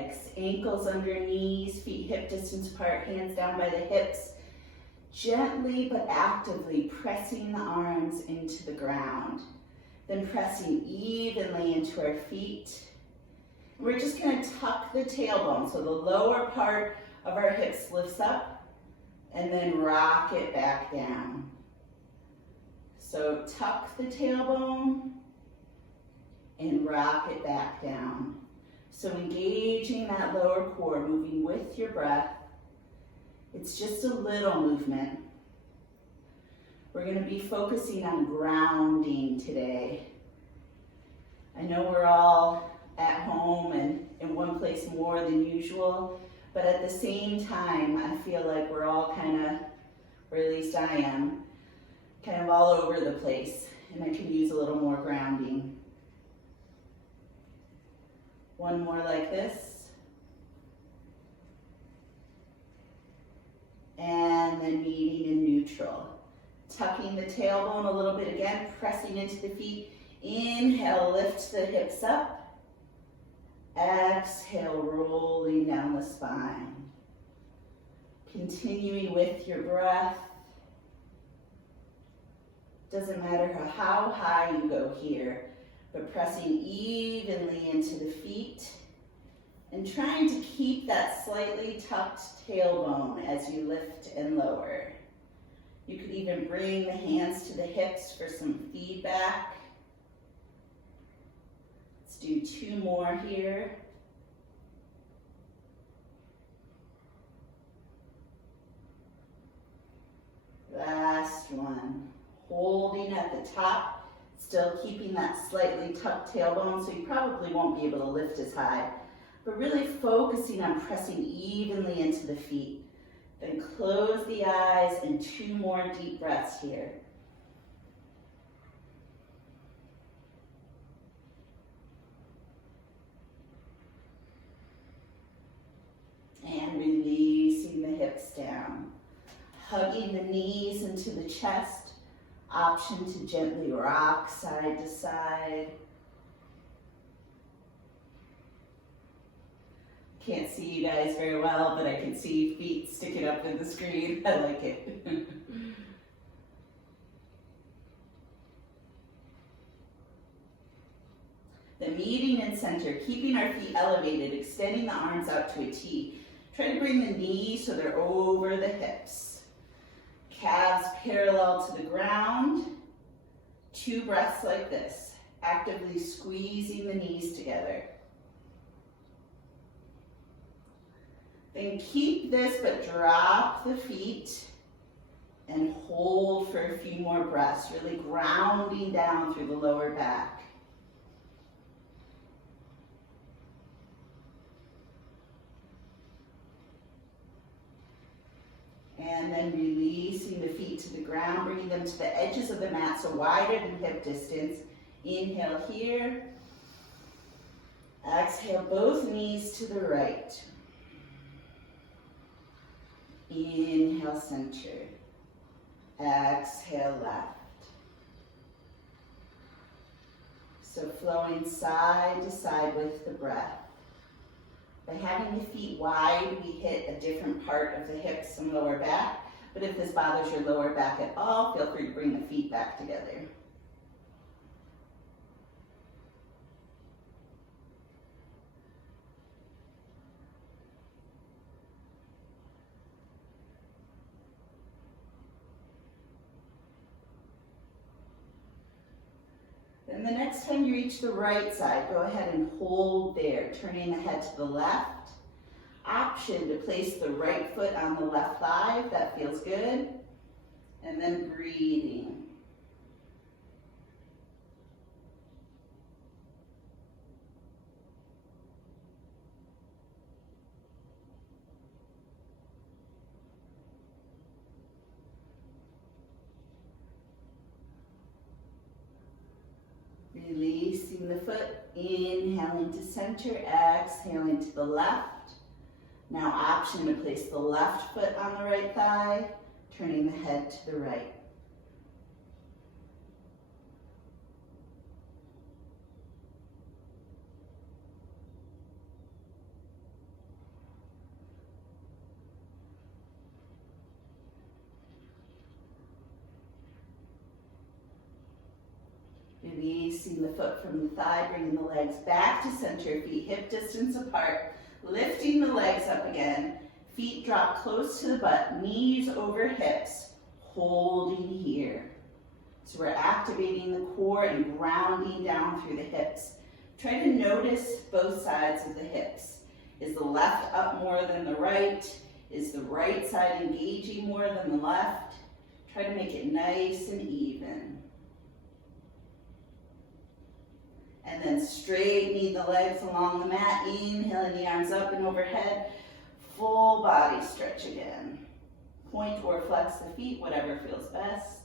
legs, ankles under knees, feet hip distance apart, hands down by the hips. Gently but actively pressing the arms into the ground. Then pressing evenly into our feet. We're just going to tuck the tailbone, so the lower part of our hips lifts up, and then rock it back down. So tuck the tailbone and rock it back down. So engaging that lower core, moving with your breath. It's just a little movement. We're going to be focusing on grounding today. I know we're all at home and in one place more than usual, but at the same time, I feel like we're all kind of, or at least I am, kind of all over the place, and I can use a little more grounding. One more like this. And then meeting in neutral. Tucking the tailbone a little bit again, pressing into the feet. Inhale, lift the hips up. Exhale, rolling down the spine. Continuing with your breath. Doesn't matter how high you go here, but pressing evenly into the feet. And trying to keep that slightly tucked tailbone as you lift and lower. You could even bring the hands to the hips for some feedback. Let's do 2 more here. Last one. Holding at the top, still keeping that slightly tucked tailbone, so you probably won't be able to lift as high. But really focusing on pressing evenly into the feet. Then close the eyes and 2 more deep breaths here. And releasing the hips down. Hugging the knees into the chest. Option to gently rock side to side. Can't see you guys very well, but I can see feet sticking up in the screen. I like it. The meeting in center, keeping our feet elevated, extending the arms out to a T. Try to bring the knees so they're over the hips. Calves parallel to the ground. 2 breaths like this, actively squeezing the knees together. Then keep this, but drop the feet and hold for a few more breaths, really grounding down through the lower back. And then releasing the feet to the ground, bringing them to the edges of the mat, so wider than hip distance. Inhale here. Exhale, both knees to the right. Inhale, center. Exhale, left. So flowing side to side with the breath. By having the feet wide, we hit a different part of the hips and lower back. But if this bothers your lower back at all, feel free to bring the feet back together. Then the next time you reach the right side, go ahead and hold there, turning the head to the left. Option to place the right foot on the left thigh, if that feels good. And then breathing. Releasing the foot, inhaling to center, exhaling to the left. Now option to place the left foot on the right thigh, turning the head to the right. releasing the foot from the thigh, bringing the legs back to center, feet hip distance apart, lifting the legs up again, feet drop close to the butt, knees over hips, holding here. So we're activating the core and grounding down through the hips. Try to notice both sides of the hips. Is the left up more than the right? Is the right side engaging more than the left? Try to make it nice and even. And then straightening the legs along the mat, inhaling the arms up and overhead, full body stretch again. Point or flex the feet, whatever feels best.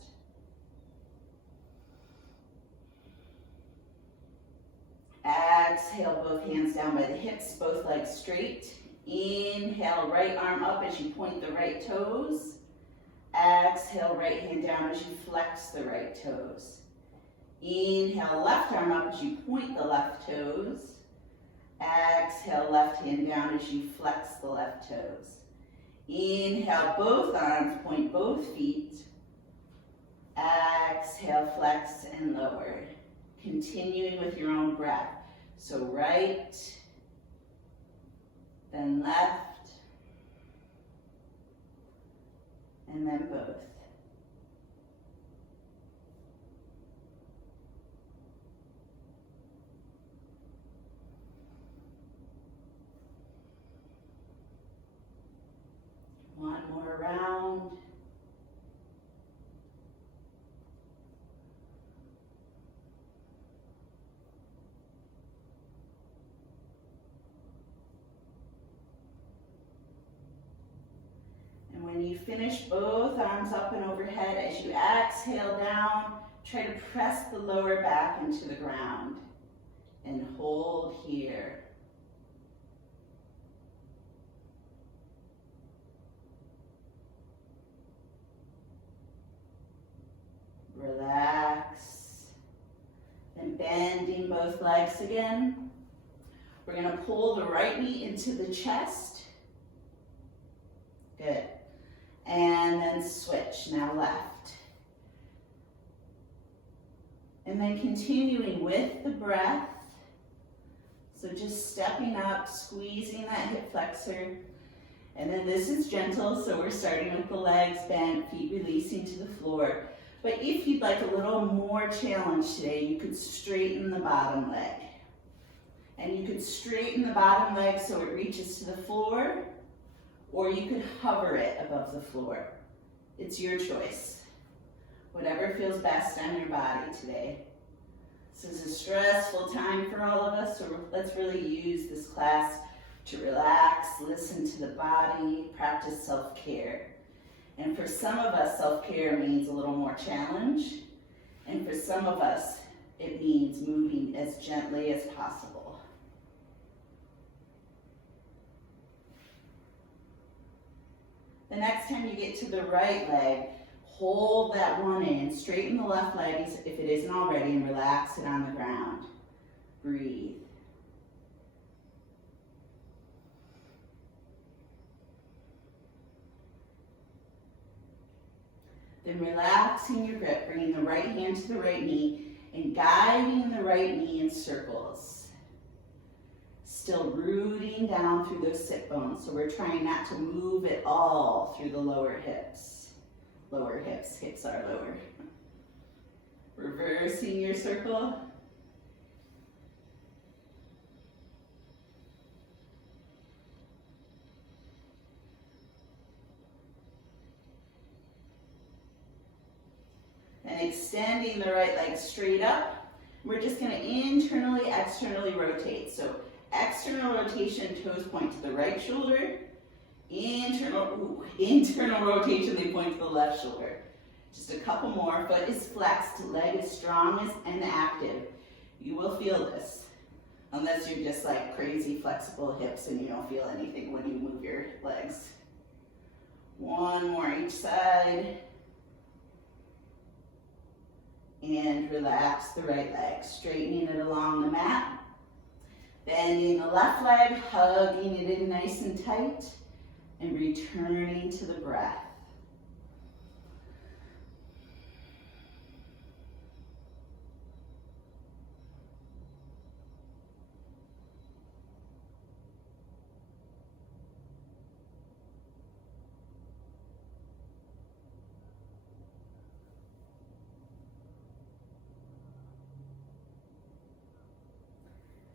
Exhale, both hands down by the hips, both legs straight. Inhale, right arm up as you point the right toes. Exhale, right hand down as you flex the right toes. Inhale, left arm up as you point the left toes. Exhale, left hand down as you flex the left toes. Inhale, both arms, point both feet. Exhale, flex and lower. Continuing with your own breath. So right, then left, and then both. One more round. When you finish, both arms up and overhead. As you exhale down, try to press the lower back into the ground and hold here. Relax. Then bending both legs again. We're going to pull the right knee into the chest. Good. And then switch, now left. And then continuing with the breath. So just stepping up, squeezing that hip flexor. And then this is gentle, so we're starting with the legs bent, feet releasing to the floor. But if you'd like a little more challenge today, you could straighten the bottom leg. And you could straighten the bottom leg so it reaches to the floor, or you could hover it above the floor. It's your choice. Whatever feels best on your body today. This is a stressful time for all of us, so let's really use this class to relax, listen to the body, practice self-care. And for some of us, self-care means a little more challenge. And for some of us, it means moving as gently as possible. The next time you get to the right leg, hold that one in, straighten the left leg if it isn't already, and relax it on the ground. Breathe. Then relaxing your grip, bringing the right hand to the right knee and guiding the right knee in circles. Still rooting down through those sit bones, so we're trying not to move at all through the lower hips. Lower hips, hips are lower. Reversing your circle. And extending the right leg straight up. We're just going to internally, externally rotate. So external rotation, toes point to the right shoulder. Internal rotation, they point to the left shoulder. Just a couple more. Foot is flexed, leg is strong and active. You will feel this. Unless you're just like crazy flexible hips and you don't feel anything when you move your legs. One more each side. And relax the right leg, straightening it along the mat. Bending the left leg, hugging it in nice and tight, and returning to the breath.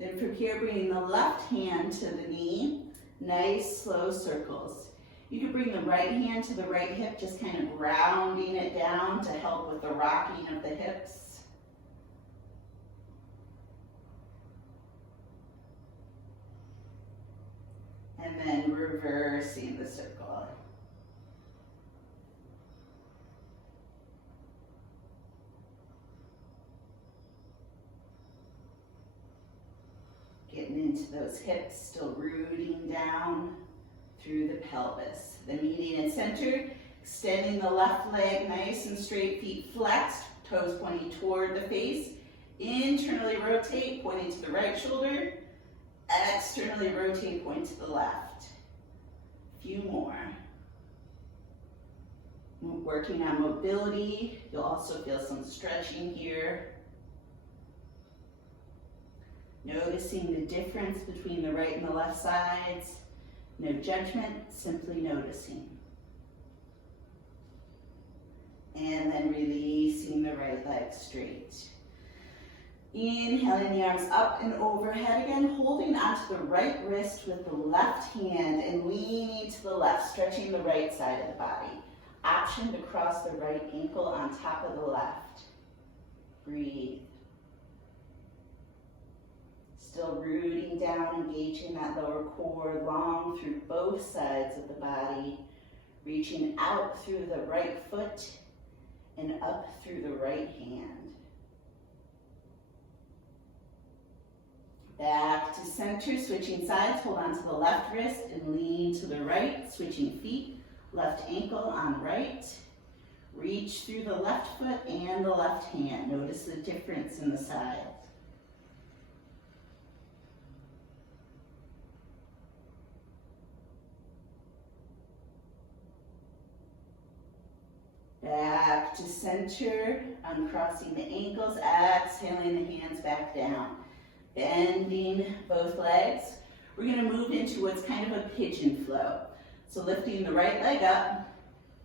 Then from here, bringing the left hand to the knee, nice slow circles. You can bring the right hand to the right hip, just kind of rounding it down to help with the rocking of the hips. And then reversing the circle. Getting into those hips, still rooting down through the pelvis. Then meeting in center, extending the left leg nice and straight, feet flexed, toes pointing toward the face. Internally rotate, pointing to the right shoulder. Externally rotate, point to the left. A few more. Working on mobility. You'll also feel some stretching here. Noticing the difference between the right and the left sides. No judgment, simply noticing. And then releasing the right leg straight. Inhaling the arms up and overhead again, holding onto the right wrist with the left hand and leaning to the left, stretching the right side of the body. Option to cross the right ankle on top of the left. Breathe. Still rooting down, engaging that lower core long through both sides of the body, reaching out through the right foot and up through the right hand. Back to center, switching sides, hold on to the left wrist and lean to the right, switching feet, left ankle on right. Reach through the left foot and the left hand. Notice the difference in the sides. Back to center, uncrossing the ankles, exhaling the hands back down. Bending both legs. We're going to move into what's kind of a pigeon flow. So lifting the right leg up,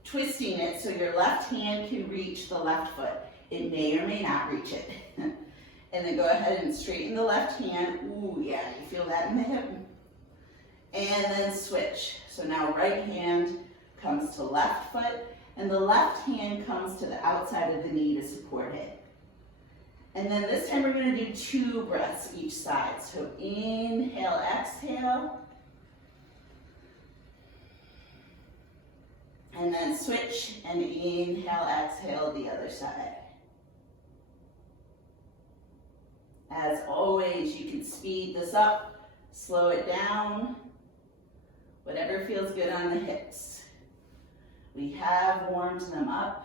twisting it so your left hand can reach the left foot. It may or may not reach it. And then go ahead and straighten the left hand. Ooh, yeah, you feel that in the hip. And then switch. So now right hand comes to left foot, and the left hand comes to the outside of the knee to support it. And then this time we're going to do 2 breaths each side. So inhale, exhale. And then switch and inhale, exhale the other side. As always, you can speed this up, slow it down, whatever feels good on the hips. We have warmed them up.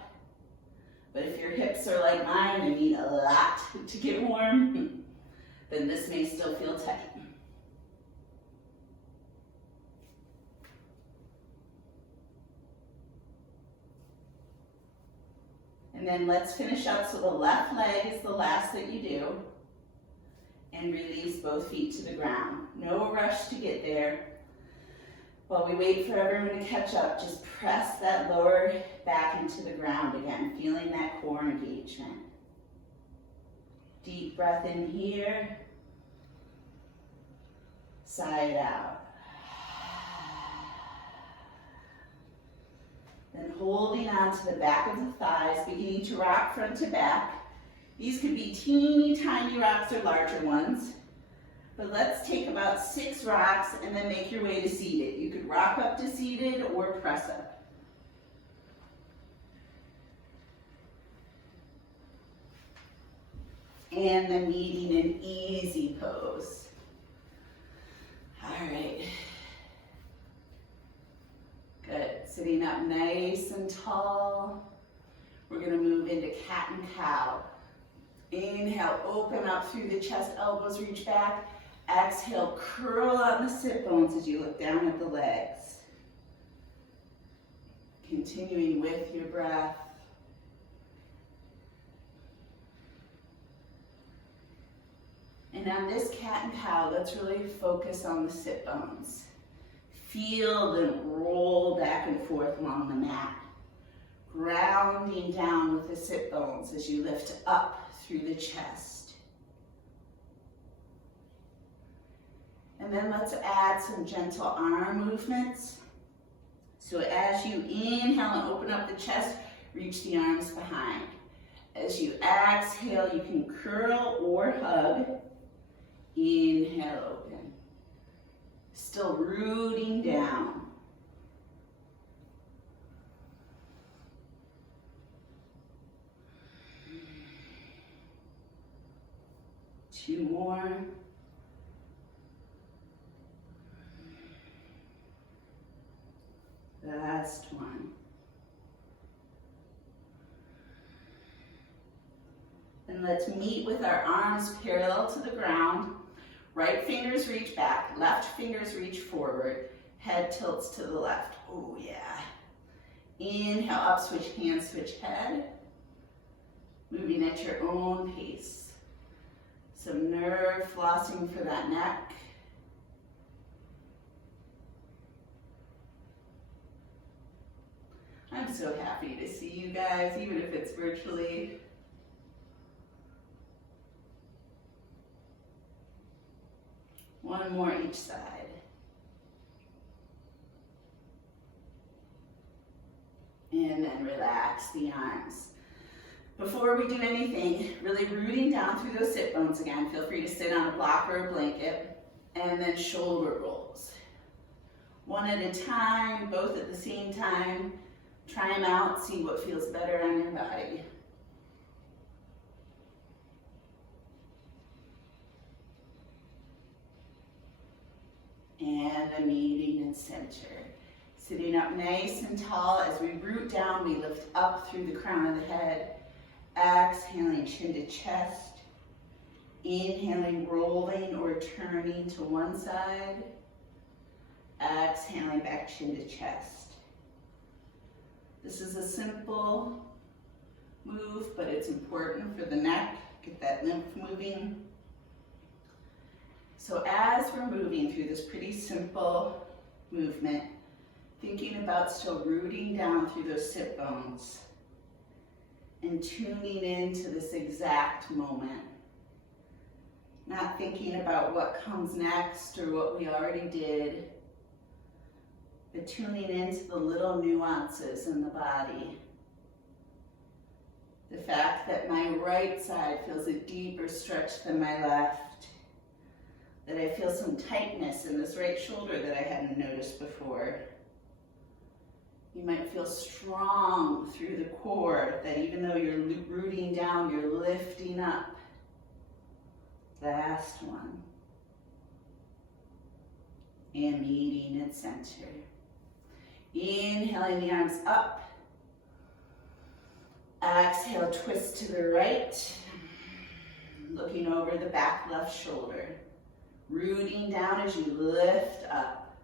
But if your hips are like mine and need a lot to get warm, then this may still feel tight. And then let's finish up. So the left leg is the last that you do. And release both feet to the ground. No rush to get there. While we wait for everyone to catch up, just press that lower back into the ground again, feeling that core engagement. Deep breath in here, sigh it out. Then holding on to the back of the thighs, beginning to rock front to back. These could be teeny tiny rocks or larger ones. But let's take about 6 rocks and then make your way to seated. You could rock up to seated or press up. And then meeting an easy pose. All right. Good. Sitting up nice and tall. We're going to move into cat and cow. Inhale, open up through the chest, elbows reach back. Exhale, curl out the sit bones as you look down at the legs. Continuing with your breath. And on this cat and cow, let's really focus on the sit bones. Feel them roll back and forth along the mat. Grounding down with the sit bones as you lift up through the chest. And then let's add some gentle arm movements. So as you inhale and open up the chest, reach the arms behind. As you exhale, you can curl or hug. Inhale, open. Still rooting down. Two more. Last one. And let's meet with our arms parallel to the ground. Right fingers reach back, left fingers reach forward, head tilts to the left. Oh yeah. Inhale up, switch hands, switch head. Moving at your own pace. Some nerve flossing for that neck. I'm so happy to see you guys, even if it's virtually. One more each side. And then relax the arms. Before we do anything, really rooting down through those sit bones again. Feel free to sit on a block or a blanket. And then shoulder rolls. One at a time, both at the same time. Try them out, see what feels better on your body. And a meeting in center. Sitting up nice and tall. As we root down, we lift up through the crown of the head. Exhaling, chin to chest. Inhaling, rolling or turning to one side. Exhaling, back chin to chest. This is a simple move, but it's important for the neck. Get that lymph moving. So as we're moving through this pretty simple movement, thinking about still rooting down through those sit bones and tuning into this exact moment. Not thinking about what comes next or what we already did, but tuning into the little nuances in the body. The fact that my right side feels a deeper stretch than my left. That I feel some tightness in this right shoulder that I hadn't noticed before. You might feel strong through the core, that even though you're rooting down, you're lifting up. Last one. And meeting in center. Inhaling the arms up. Exhale, twist to the right. Looking over the back left shoulder. Rooting down as you lift up.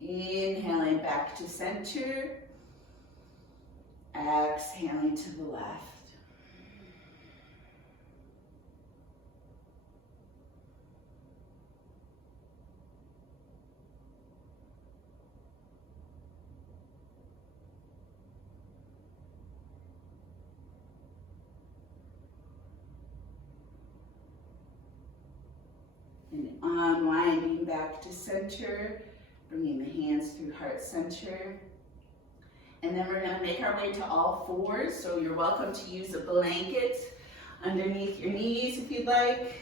Inhaling back to center. Exhaling to the left. And unwinding back to center, bringing the hands through heart center. And then we're gonna make our way to all fours. So you're welcome to use a blanket underneath your knees if you'd like.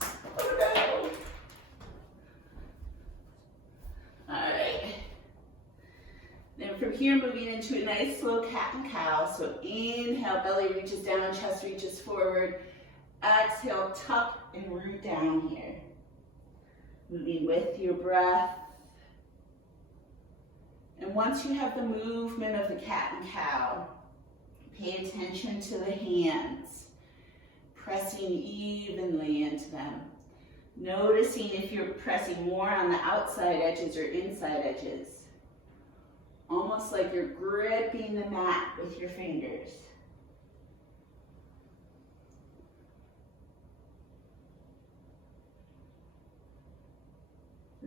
All right. Then from here, moving into a nice slow cat and cow. So inhale, belly reaches down, chest reaches forward. Exhale, tuck and root down here. Moving with your breath. And once you have the movement of the cat and cow, pay attention to the hands, pressing evenly into them. Noticing if you're pressing more on the outside edges or inside edges. Almost like you're gripping the mat with your fingers.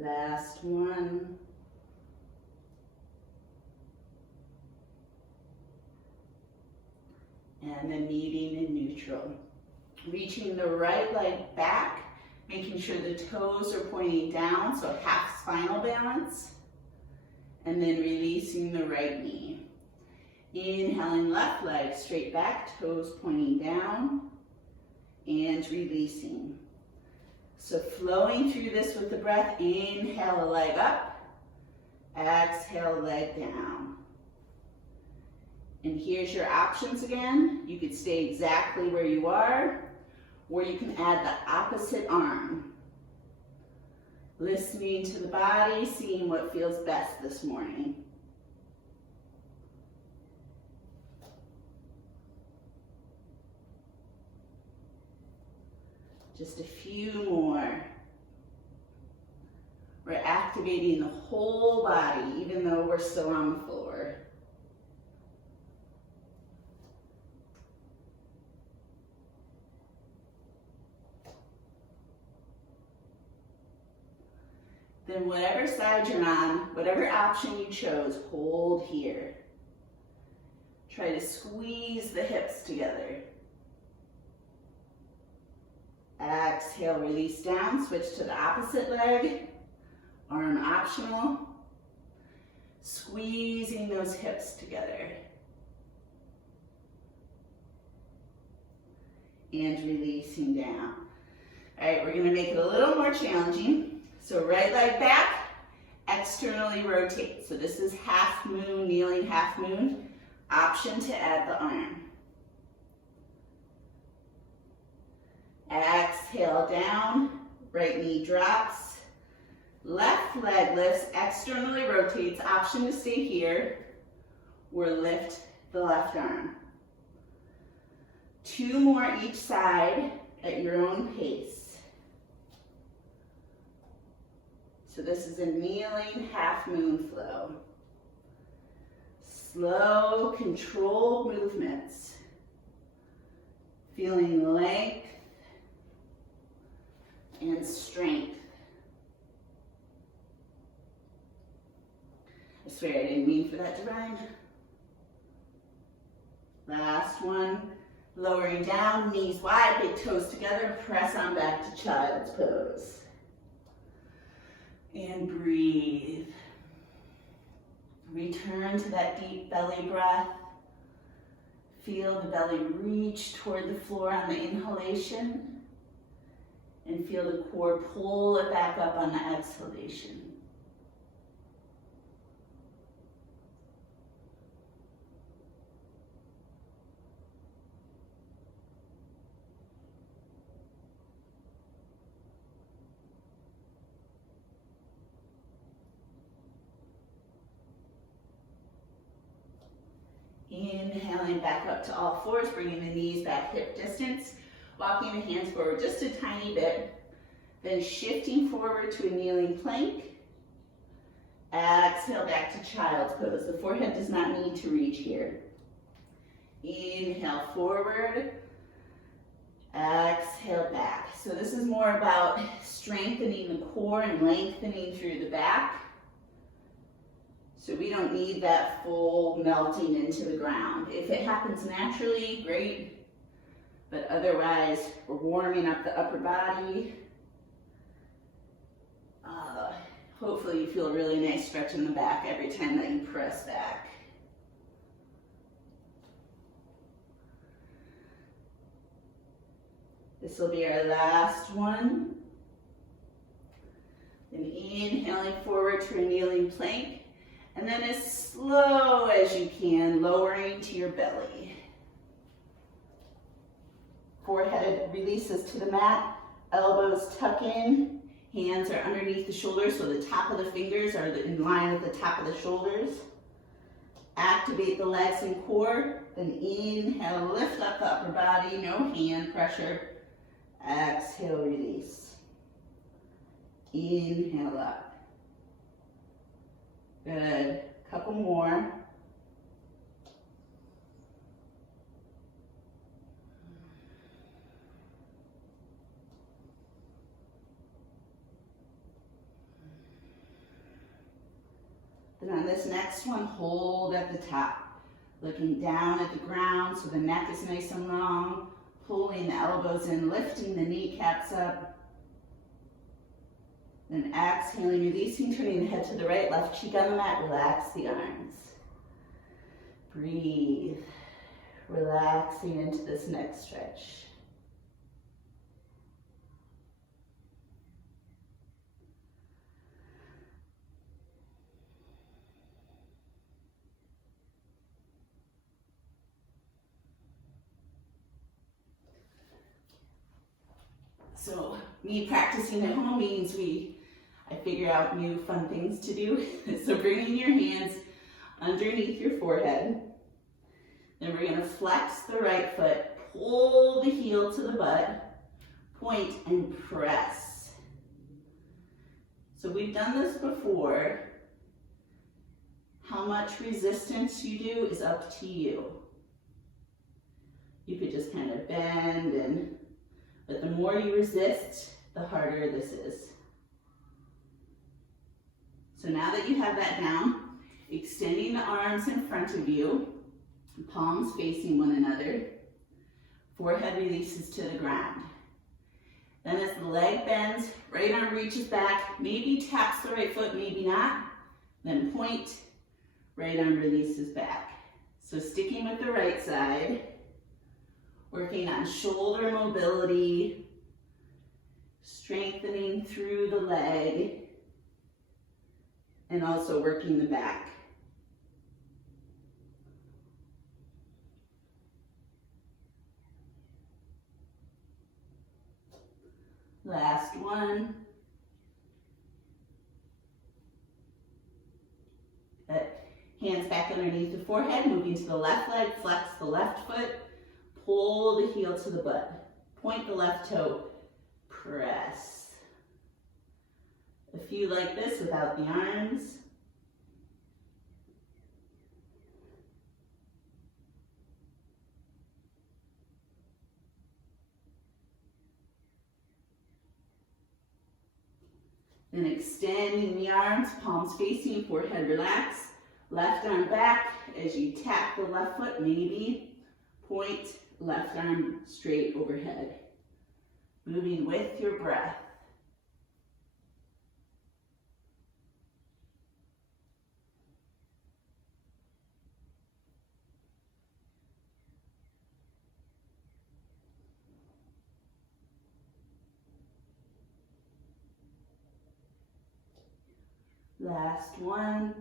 Last one. And then meeting in neutral. Reaching the right leg back, making sure the toes are pointing down, so half spinal balance. And then releasing the right knee. Inhaling left leg straight back, toes pointing down, and releasing. So flowing through this with the breath, inhale a leg up, exhale leg down. And here's your options again. You could stay exactly where you are, or you can add the opposite arm. Listening to the body, seeing what feels best this morning. Just a few more. We're activating the whole body, even though we're still on the floor. Then whatever side you're on, whatever option you chose, hold here. Try to squeeze the hips together. Exhale, release down, switch to the opposite leg, arm optional. Squeezing those hips together. And releasing down. All right, we're gonna make it a little more challenging. So right leg back, externally rotate. So this is half moon, kneeling half moon. Option to add the arm. Exhale down, right knee drops. Left leg lifts, externally rotates. Option to stay here, or lift the left arm. 2 more each side at your own pace. So this is a kneeling half moon flow. Slow, controlled movements. Feeling length and strength. I swear I didn't mean for that to rhyme. Last one. Lowering down, knees wide, big toes together, press on back to child's pose. And breathe. Return to that deep belly breath. Feel the belly reach toward the floor on the inhalation. And feel the core pull it back up on the exhalation. Inhaling back up to all fours, bringing the knees back hip distance, walking the hands forward just a tiny bit, then shifting forward to a kneeling plank. Exhale back to child's pose. The forehead does not need to reach here. Inhale forward, exhale back. So this is more about strengthening the core and lengthening through the back. So we don't need that full melting into the ground. If it happens naturally, great. But otherwise, we're warming up the upper body. Hopefully you feel a really nice stretch in the back every time that you press back. This will be our last one. Then inhaling forward to a kneeling plank. And then as slow as you can, lowering to your belly. Forehead releases to the mat, elbows tuck in, hands are underneath the shoulders, so the top of the fingers are in line with the top of the shoulders. Activate the legs and core, then inhale, lift up the upper body, no hand pressure. Exhale, release. Inhale up. Good. Couple more. Then on this next one, hold at the top, looking down at the ground so the neck is nice and long, pulling the elbows in, lifting the kneecaps up. Then exhaling, releasing, turning the head to the right, left cheek on the mat, relax the arms. Breathe, relaxing into this next stretch. So me practicing at home means I figure out new fun things to do. So bringing your hands underneath your forehead. Then we're going to flex the right foot, pull the heel to the butt, point and press. So we've done this before. How much resistance you do is up to you. You could just kind of bend, but the more you resist, the harder this is. So now that you have that down, extending the arms in front of you, palms facing one another, forehead releases to the ground. Then as the leg bends, right arm reaches back, maybe taps the right foot, maybe not, then point, right arm releases back. So sticking with the right side, working on shoulder mobility, strengthening through the leg, and also working the back. Last one. Hands back underneath the forehead, moving to the left leg, flex the left foot, pull the heel to the butt, point the left toe, press. A few like this without the arms. Then extending the arms, palms facing, forehead relaxed. Left arm back as you tap the left foot, maybe point, left arm straight overhead. Moving with your breath. Last one.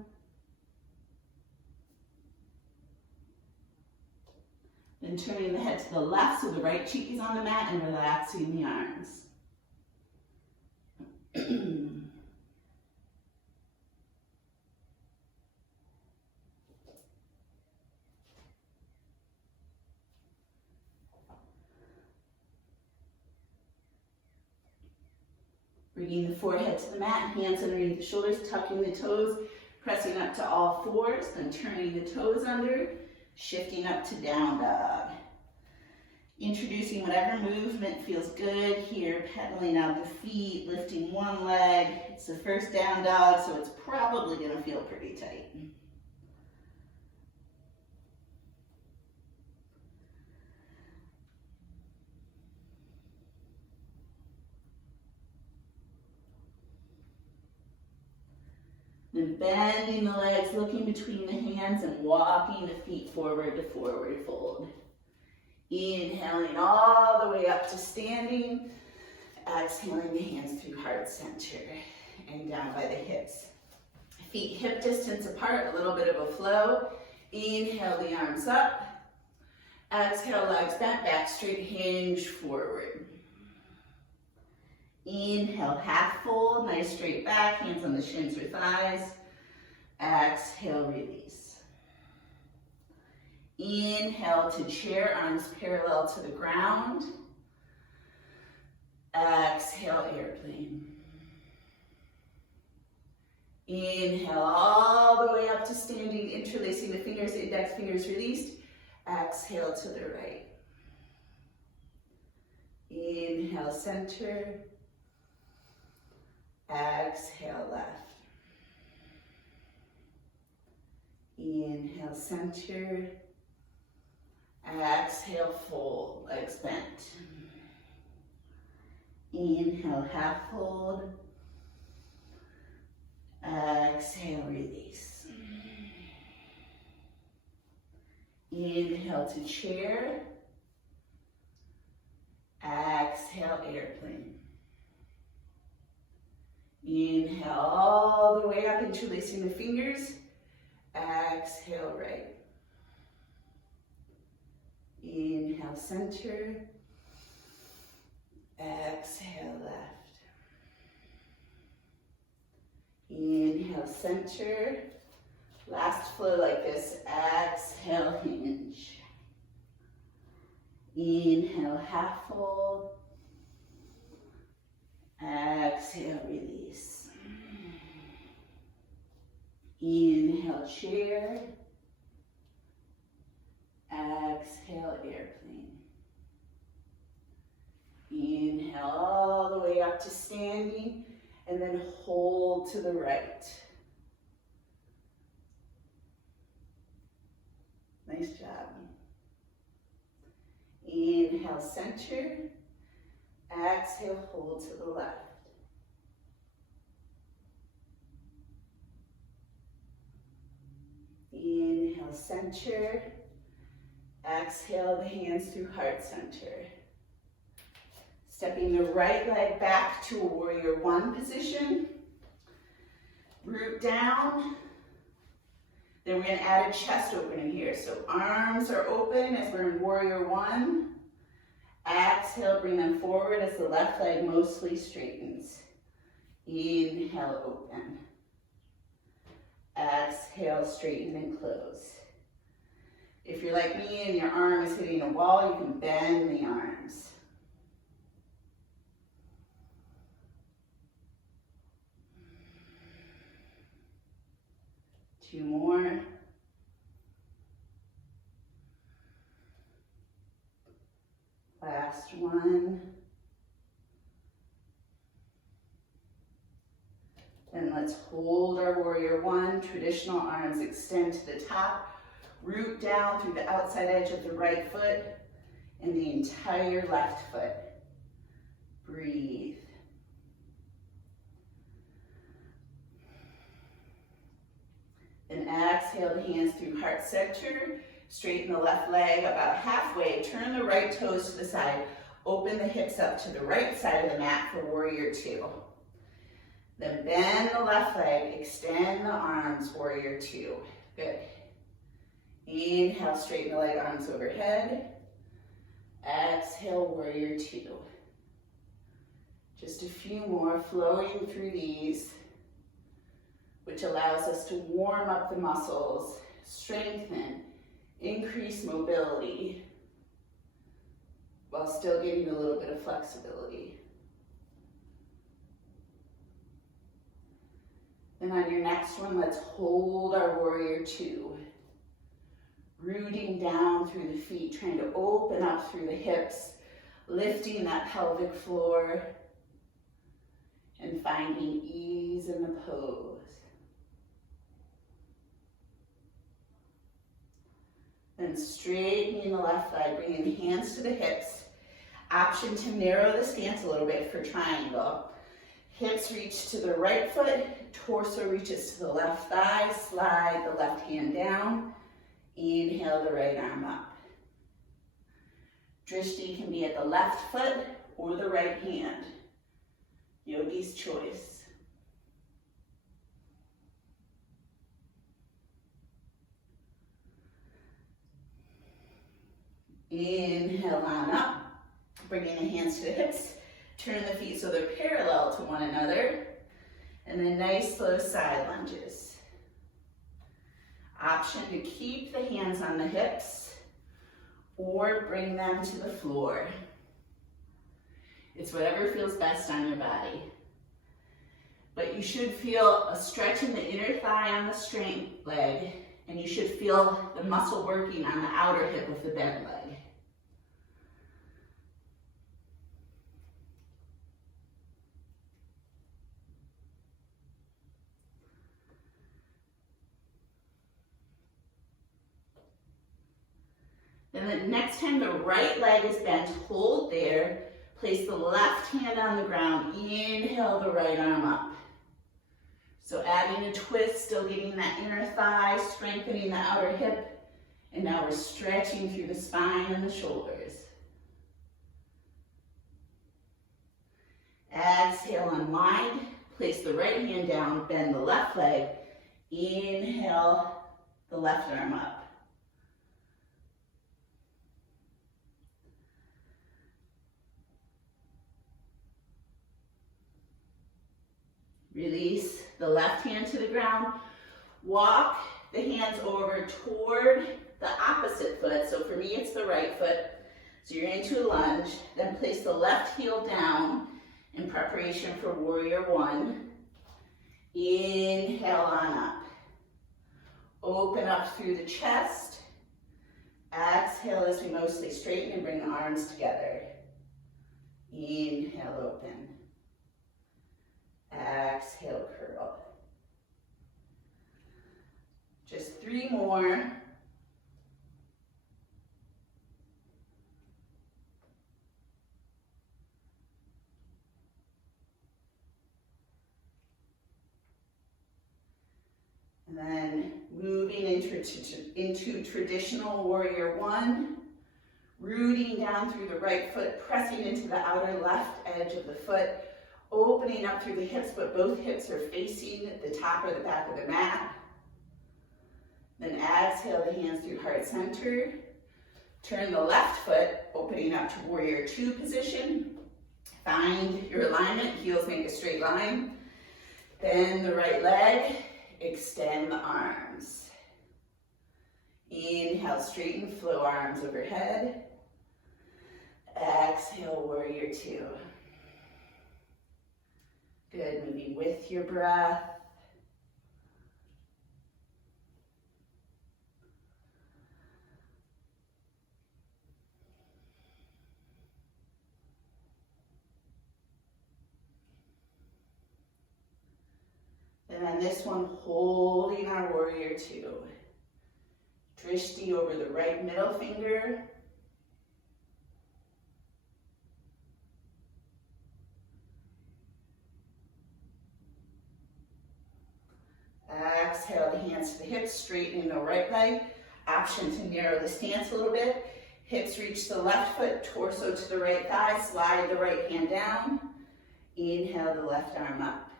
Then turning the head to the left so the right cheek is on the mat and relaxing the arms. Bringing the forehead to the mat, hands underneath the shoulders, tucking the toes, pressing up to all fours, then turning the toes under, shifting up to down dog. Introducing whatever movement feels good here, pedaling out the feet, lifting one leg. It's the first down dog, so it's probably gonna feel pretty tight. Then bending the legs, looking between the hands and walking the feet forward to forward fold. Inhaling all the way up to standing. Exhaling the hands through heart center and down by the hips. Feet hip distance apart, a little bit of a flow. Inhale the arms up. Exhale, legs bent, back straight, hinge forward. Inhale, half fold, nice straight back, hands on the shins or thighs. Exhale, release. Inhale to chair, arms parallel to the ground. Exhale, airplane. Inhale all the way up to standing, interlacing the fingers, index fingers released. Exhale to the right. Inhale, center. Exhale, left. Inhale, center. Exhale, fold, legs bent. Inhale, half fold. Exhale, release. Inhale to chair. Exhale, airplane. Inhale all the way up, interlacing the fingers. Exhale, right. Inhale, center. Exhale, left. Inhale, center. Last flow like this. Exhale, hinge. Inhale, half fold. Exhale, release. Inhale, chair. Exhale, airplane. Inhale all the way up to standing, and then hold to the right. Nice job. Inhale, center. Exhale, hold to the left. Inhale, center. Exhale the hands through heart center. Stepping the right leg back to a warrior one position. Root down. Then we're going to add a chest opening here. So arms are open as we're in warrior one. Exhale, bring them forward as the left leg mostly straightens. Inhale, open. Exhale, straighten and close. If you're like me and your arm is hitting a wall, you can bend the arms. Two more. Last one. Then let's hold our warrior one. Traditional arms extend to the top. Root down through the outside edge of the right foot and the entire left foot. Breathe. Then exhale the hands through heart center. Straighten the left leg about halfway. Turn the right toes to the side. Open the hips up to the right side of the mat for warrior two. Then bend the left leg. Extend the arms, warrior two. Good. Inhale, straighten the leg, arms overhead. Exhale, warrior two. Just a few more flowing through these, which allows us to warm up the muscles, strengthen, increase mobility, while still getting a little bit of flexibility. And on your next one, let's hold our warrior two. Rooting down through the feet, trying to open up through the hips, lifting that pelvic floor, and finding ease in the pose. Then straightening the left leg, bringing the hands to the hips. Option to narrow the stance a little bit for triangle. Hips reach to the right foot, torso reaches to the left thigh, slide the left hand down. Inhale the right arm up. Drishti can be at the left foot or the right hand. Yogi's choice. Inhale on up. Bringing the hands to the hips. Turn the feet so they're parallel to one another. And then nice slow side lunges. Option to keep the hands on the hips or bring them to the floor. It's whatever feels best on your body. But you should feel a stretch in the inner thigh on the straight leg, and you should feel the muscle working on the outer hip of the bent leg. Then the next time the right leg is bent, hold there. Place the left hand on the ground. Inhale the right arm up. So adding a twist, still getting that inner thigh, strengthening the outer hip. And now we're stretching through the spine and the shoulders. Exhale, unwind. Place the right hand down, bend the left leg. Inhale the left arm up. Release the left hand to the ground. Walk the hands over toward the opposite foot. So for me, it's the right foot. So you're into a lunge. Then place the left heel down in preparation for warrior one. Inhale on up. Open up through the chest. Exhale as we mostly straighten and bring the arms together. Inhale, open. Exhale, curl. Just 3 more. And then moving into traditional warrior one, rooting down through the right foot, pressing into the outer left edge of the foot, opening up through the hips, but both hips are facing the top or the back of the mat. Then exhale the hands through heart center. Turn the left foot, opening up to warrior two position. Find your alignment, heels make a straight line. Bend the right leg, extend the arms. Inhale, straighten, flow arms overhead. Exhale, warrior two. Good, moving with your breath. And then this one, holding our warrior two. Drishti over the right middle finger. Exhale the hands to the hips, straightening the right leg. Option to narrow the stance a little bit. Hips reach the left foot, torso to the right thigh, slide the right hand down. Inhale the left arm up.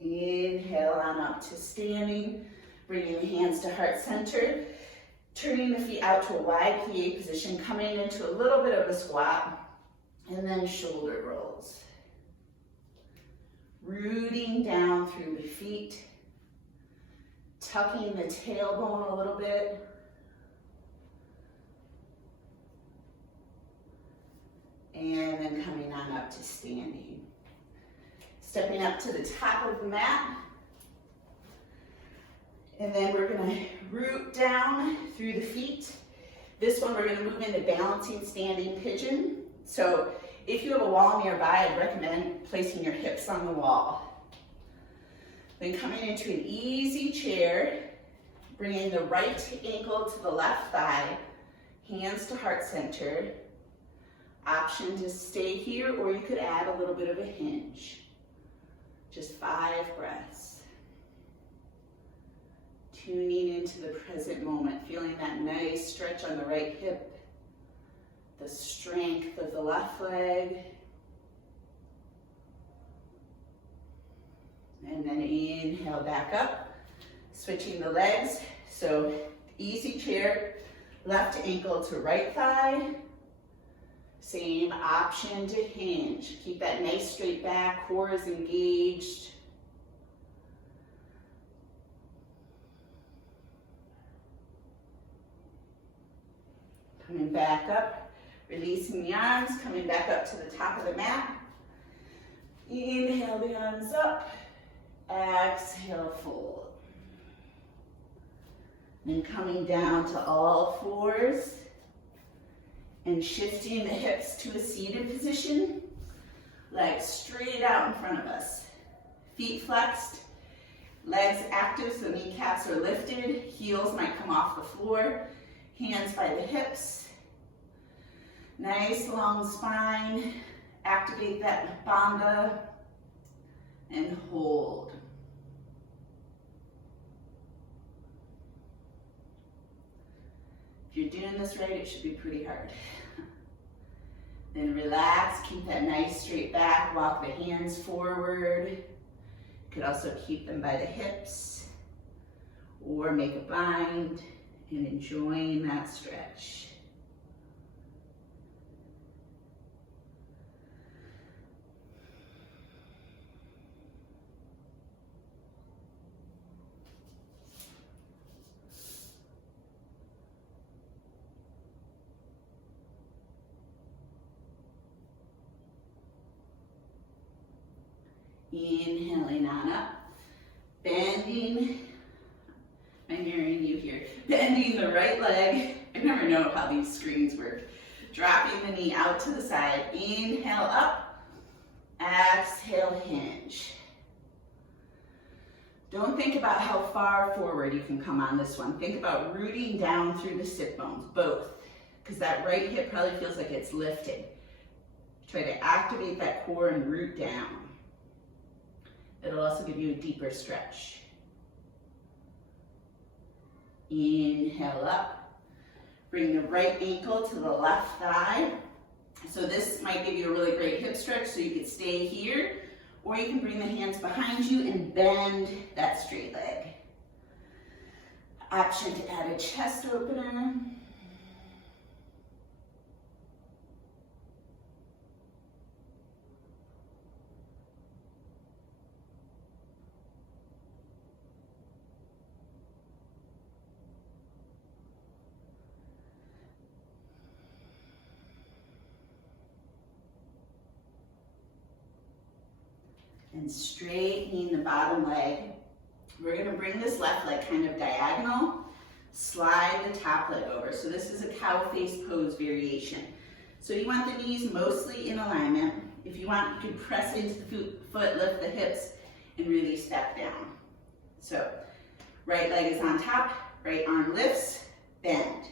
Inhale on up to standing, bringing the hands to heart center, turning the feet out to a wide plie position, coming into a little bit of a squat, and then shoulder rolls. Rooting down through the feet, tucking the tailbone a little bit. And then coming on up to standing. Stepping up to the top of the mat. And then we're gonna root down through the feet. This one we're gonna move into balancing standing pigeon. So if you have a wall nearby, I'd recommend placing your hips on the wall. Then coming into an easy chair, bringing the right ankle to the left thigh, hands to heart center. Option to stay here, or you could add a little bit of a hinge. Just 5 breaths. Tuning into the present moment, feeling that nice stretch on the right hip, the strength of the left leg. And then inhale back up, switching the legs. So easy chair, left ankle to right thigh. Same option to hinge. Keep that nice straight back, core is engaged. Coming back up, releasing the arms, coming back up to the top of the mat. Inhale the arms up, exhale, fold. Then coming down to all fours. And shifting the hips to a seated position, legs straight out in front of us. Feet flexed, legs active so kneecaps are lifted, heels might come off the floor, hands by the hips. Nice long spine, activate that bandha and hold. If you're doing this right, it should be pretty hard. Then relax, keep that nice straight back, walk the hands forward. You could also keep them by the hips or make a bind and enjoying that stretch. Inhaling on up, bending, I'm hearing you here, bending the right leg. I never know how these screens work. Dropping the knee out to the side, inhale up, exhale hinge. Don't think about how far forward you can come on this one. Think about rooting down through the sit bones, both, because that right hip probably feels like it's lifted. Try to activate that core and root down. It'll also give you a deeper stretch. Inhale up. Bring the right ankle to the left thigh. So this might give you a really great hip stretch, so you could stay here, or you can bring the hands behind you and bend that straight leg. Option to add a chest opener. And straightening the bottom leg. We're gonna bring this left leg kind of diagonal, slide the top leg over. So this is a cow face pose variation. So you want the knees mostly in alignment. If you want, you can press into the foot, lift the hips, and release back down. So right leg is on top, right arm lifts, bend.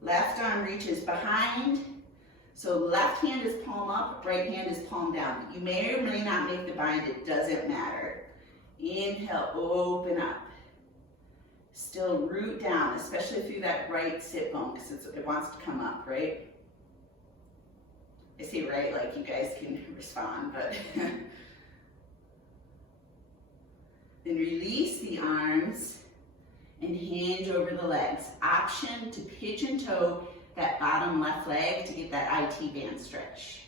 Left arm reaches behind. So left hand is palm up, right hand is palm down. You may or may not make the bind, it doesn't matter. Inhale, open up. Still root down, especially through that right sit bone, because it wants to come up, right? I say right like you guys can respond, but. Then release the arms and hinge over the legs. Option to pigeon toe that bottom left leg to get that IT band stretch.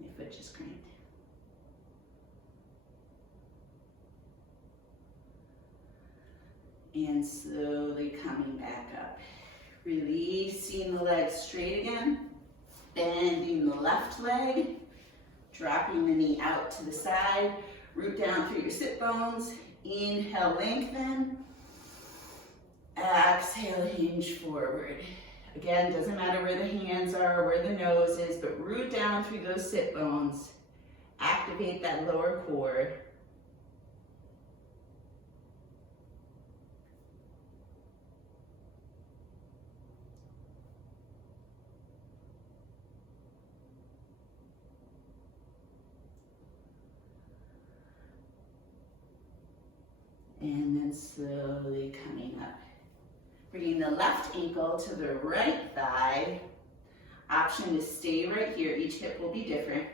My foot just cranked. And slowly coming back up. Releasing the leg straight again. Bending the left leg. Dropping the knee out to the side. Root down through your sit bones. Inhale, lengthen. Exhale, hinge forward. Again, doesn't matter where the hands are, where the nose is, but root down through those sit bones. Activate that lower core. And then slowly coming up. Bringing the left ankle to the right thigh. Option to stay right here. Each hip will be different.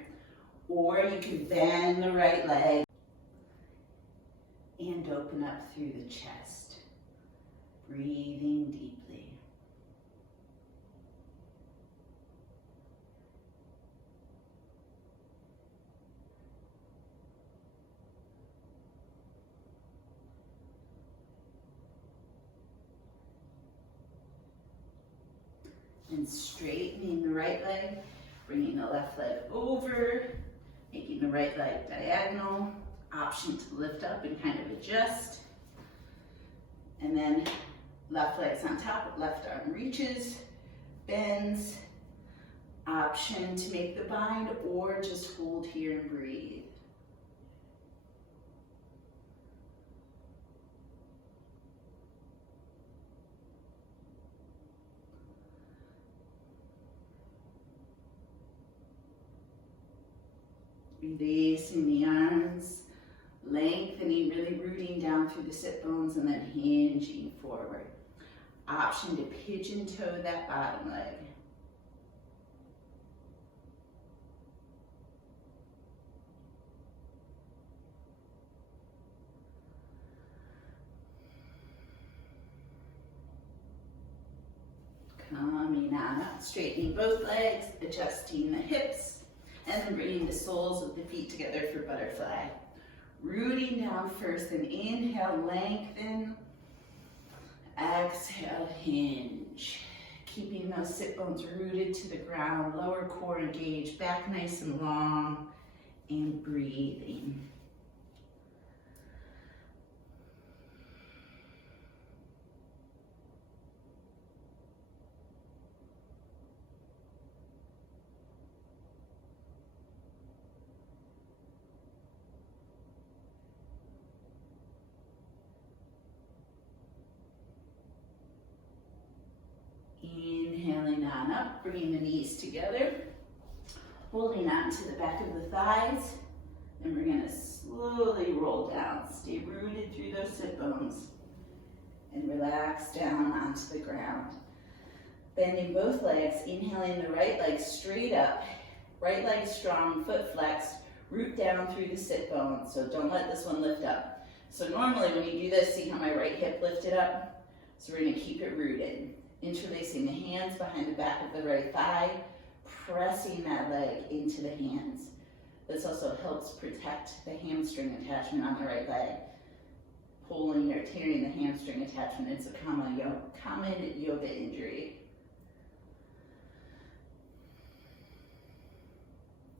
Or you can bend the right leg and open up through the chest. Breathing deeply. And straightening the right leg, bringing the left leg over, making the right leg diagonal. Option to lift up and kind of adjust. And then left leg's on top, left arm reaches, bends. Option to make the bind or just hold here and breathe. Releasing the arms, lengthening, really rooting down through the sit bones and then hinging forward. Option to pigeon toe that bottom leg. Coming on up, straightening both legs, adjusting the hips, and then bringing the soles of the feet together for butterfly. Rooting down first, and inhale, lengthen. Exhale, hinge. Keeping those sit bones rooted to the ground, lower core engaged, back nice and long, and breathing. Inhaling on up, bringing the knees together, holding on to the back of the thighs, and we're going to slowly roll down. Stay rooted through those sit bones, and relax down onto the ground. Bending both legs, inhaling the right leg straight up, right leg strong, foot flexed, root down through the sit bones, so don't let this one lift up. So normally when you do this, see how my right hip lifted up? So we're going to keep it rooted. Interlacing the hands behind the back of the right thigh, pressing that leg into the hands. This also helps protect the hamstring attachment on the right leg. Pulling or tearing the hamstring attachment is a common yoga injury.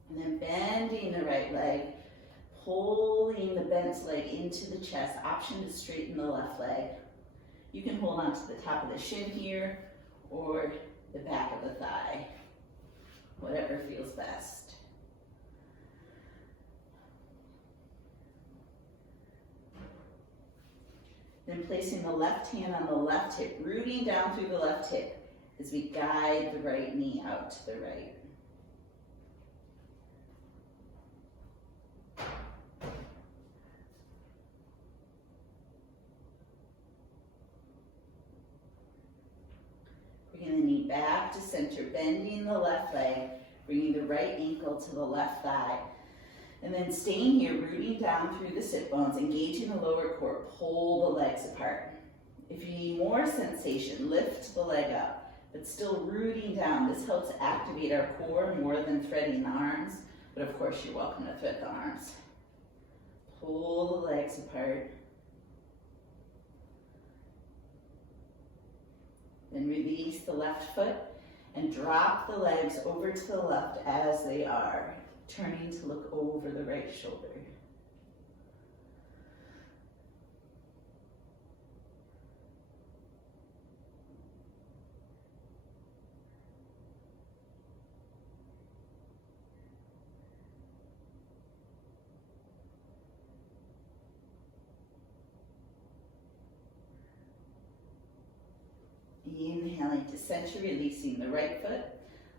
And then bending the right leg, pulling the bent leg into the chest. Option to straighten the left leg. You can hold on to the top of the shin here or the back of the thigh, whatever feels best. Then placing the left hand on the left hip, rooting down through the left hip as we guide the right knee out to the right. Bringing the knee back to center, bending the left leg, bringing the right ankle to the left thigh. And then staying here, rooting down through the sit bones, engaging the lower core, pull the legs apart. If you need more sensation, lift the leg up, but still rooting down. This helps activate our core more than threading the arms, but of course you're welcome to thread the arms. Pull the legs apart. Then release the left foot and drop the legs over to the left as they are, turning to look over the right shoulder. Inhaling to center, releasing the right foot.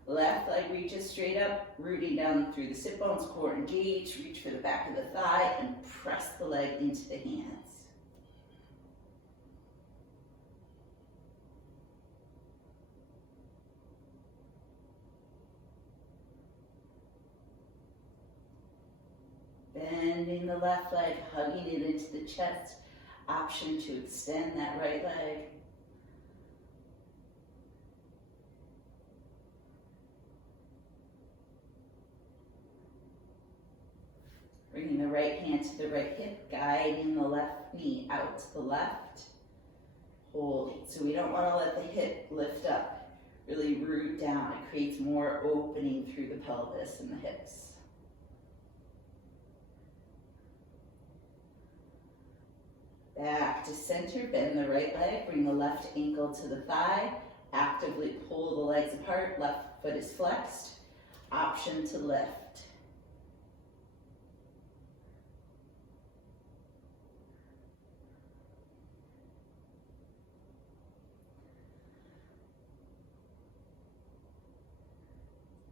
Left leg reaches straight up, rooting down through the sit bones, core engaged. Reach for the back of the thigh and press the leg into the hands. Bending the left leg, hugging it into the chest. Option to extend that right leg. Bringing the right hand to the right hip, guiding the left knee out to the left. Holding. So we don't want to let the hip lift up. Really root down. It creates more opening through the pelvis and the hips. Back to center, bend the right leg, bring the left ankle to the thigh, actively pull the legs apart, left foot is flexed, option to lift.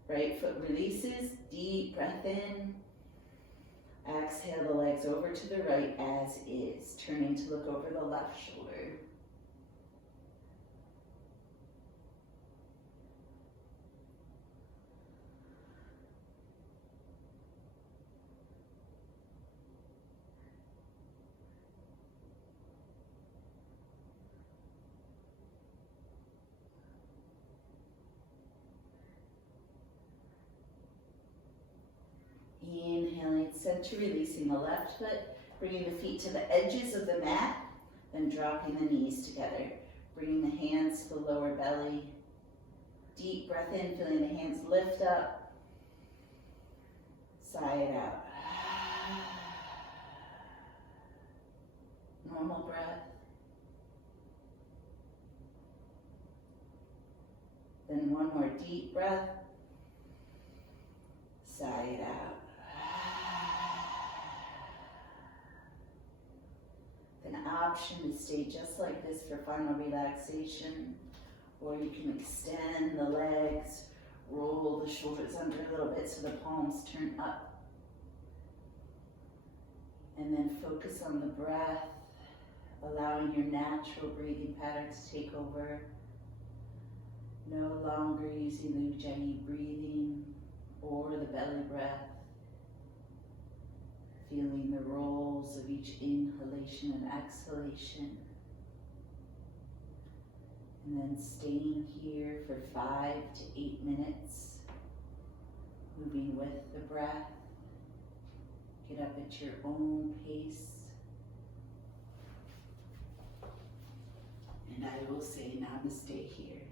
Right foot releases, deep breath in. Exhale the legs over to the right as is, turning to look over the left shoulder. Inhaling center, releasing the left foot, bringing the feet to the edges of the mat, then dropping the knees together. Bringing the hands to the lower belly. Deep breath in, feeling the hands lift up. Sigh it out. Normal breath. Then one more deep breath. Sigh it out. An option to stay just like this for final relaxation, or you can extend the legs, roll the shoulders under a little bit so the palms turn up, and then focus on the breath, allowing your natural breathing pattern to take over. No longer using the Ujjayi breathing or the belly breath. Feeling the rolls of each inhalation and exhalation. And then staying here for 5 to 8 minutes. Moving with the breath. Get up at your own pace. And I will say namaste here.